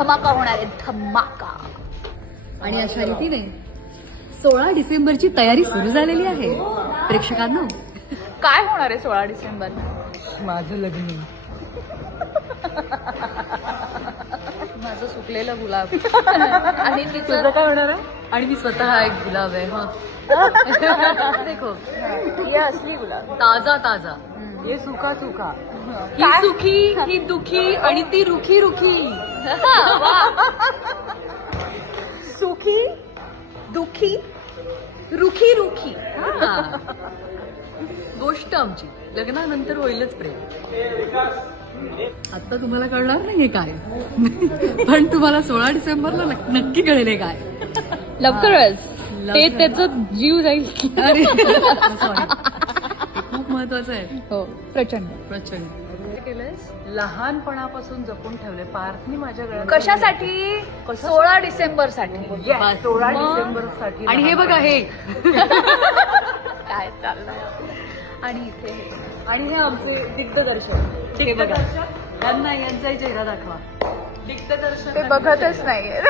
धमाका होणार आहे, धमाका. आणि अशा रीतीने 16 डिसेंबरची तयारी सुरू झालेली आहे प्रेक्षकांना. काय होणार आहे 16 डिसेंबर? माझं लग्न. माझं सुकलेलं गुलाब आणि तुझं तिचं काय होणार आहे? आणि मी स्वतः एक गुलाब आहे. हा देखो, ही असली गुलाब. ताजा ताजा. हे सुका सुका. ही सुखी, ही दुखी आणि ती रुखी रुखी. सुखी, दुखी, रुखी रुखी. हा. गोष्ट आमची लग्नानंतर होईलच प्रेम. आता तुम्हाला कळणार नाहीये काय, पण तुम्हाला 16 डिसेंबरला नक्की कळेल हे काय. लवकरच ते त्याचं जीव जाईल. अरे सॉरी, खूप महत्वाचं आहे. हो, प्रचंड. प्रचंड. लहानपणापासून जपून ठेवले पार्थनी माझ्या गळ्यात. कशासाठी? 16 डिसेंबर साठी. 16 डिसेंबर साठी. आणि हे बघा, हे काय चाललंय. आणि इथे हे. आणि हे आमचे दिग्दर्शक. हे बघा, यांना यांचाही चेहरा दाखवा. दिग्दर्शक ते बघतच नाहीये.